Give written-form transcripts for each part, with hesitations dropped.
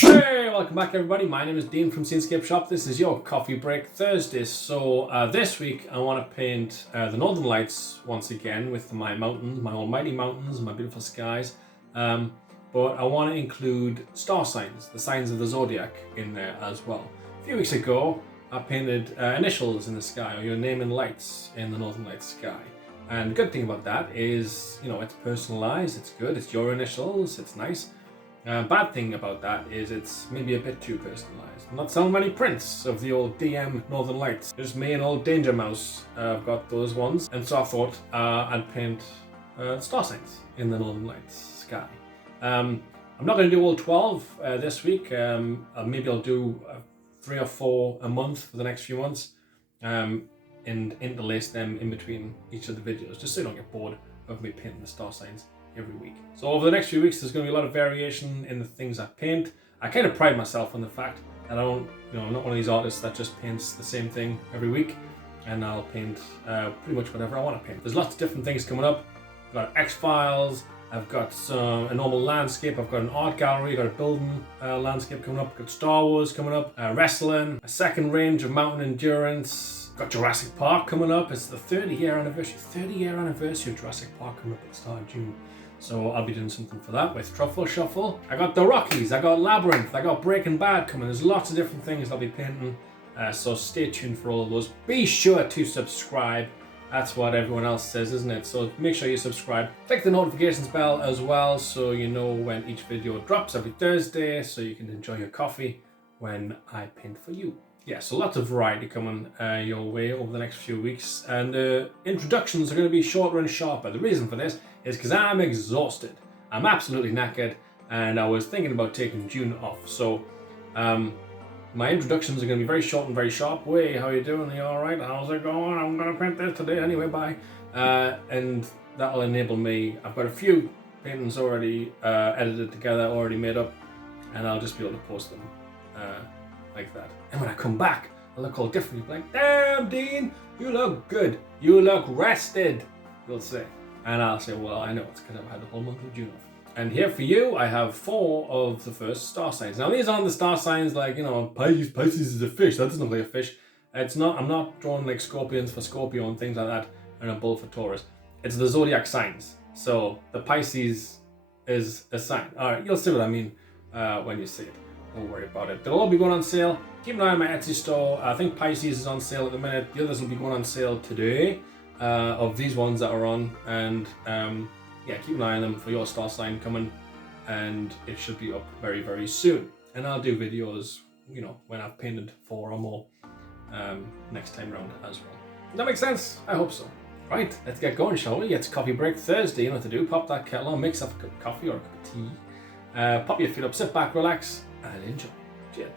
Hey, welcome back everybody. My name is Dean from Scenescapeshop. This is your Coffee Break Thursday. So this week I want to paint the Northern Lights once again with my mountains, my almighty mountains, my beautiful skies. But I want to include star signs, the signs of the Zodiac in there as well. A few weeks ago I painted initials in the sky, or your name and lights in the Northern Lights sky. And the good thing about that is, it's personalized, it's good, it's your initials, it's nice. Bad thing about that is it's maybe a bit too personalised. Not so many prints of the old DM Northern Lights. Just me and old Danger Mouse have got those ones. And so I thought I'd paint star signs in the Northern Lights sky. I'm not going to do all 12 this week. Maybe I'll do 3 or 4 a month for the next few months. And interlace them in between each of the videos, just so you don't get bored of me painting the star signs every week. So over the next few weeks there's going to be a lot of variation in the things I paint. I kind of pride myself on the fact that I don't, I'm not one of these artists that just paints the same thing every week, and I'll paint pretty much whatever I want to paint. There's lots of different things coming up. I've got X-Files, I've got a normal landscape, I've got an art gallery, I've got a building landscape coming up, I've got Star Wars coming up, wrestling, a second range of mountain endurance, got Jurassic Park coming up. It's the 30-year anniversary of Jurassic Park coming up at the start of June. So I'll be doing something for that with Truffle Shuffle. I got The Rockies, I got Labyrinth, I got Breaking Bad coming. There's lots of different things I'll be painting. So stay tuned for all of those. Be sure to subscribe. That's what everyone else says, isn't it? So make sure you subscribe. Click the notifications bell as well, so you know when each video drops every Thursday, so you can enjoy your coffee when I paint for you. Yeah, so lots of variety coming your way over the next few weeks, and the introductions are going to be shorter and sharper. The reason for this is because I'm exhausted. I'm absolutely knackered, and I was thinking about taking June off. So my introductions are going to be very short and very sharp. Hey, how you doing? Are you all right? How's it going? I'm going to print this today anyway, bye. And that'll enable me. I've got a few paintings already edited together, already made up, and I'll just be able to post them like that. And when I come back, I'll look all different. You'll be like, damn, Dean, you look good. You look rested, you'll say. And I'll say, well, I know it's because I've had the whole month of June off. And here for you, I have 4 of the first star signs. Now, these aren't the star signs like, Pisces is a fish. That doesn't look like a fish. It's not. I'm not drawing like scorpions for Scorpio and things like that, and a bull for Taurus. It's the zodiac signs. So the Pisces is a sign. All right, you'll see what I mean when you see it. Don't worry about it. They'll all be going on sale. Keep an eye on my Etsy store. I think Pisces is on sale at the minute. The others will be going on sale today, of these ones that are on. And yeah, keep an eye on them for your star sign coming. And it should be up very, very soon. And I'll do videos, when I've painted 4 or more next time around as well. Does that make sense? I hope so. Right, let's get going, shall we? It's Coffee Break Thursday. You know what to do. Pop that kettle on, mix up a cup of coffee or a cup of tea. Pop your feet up, sit back, relax, and enjoy. Cheers.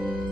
bye.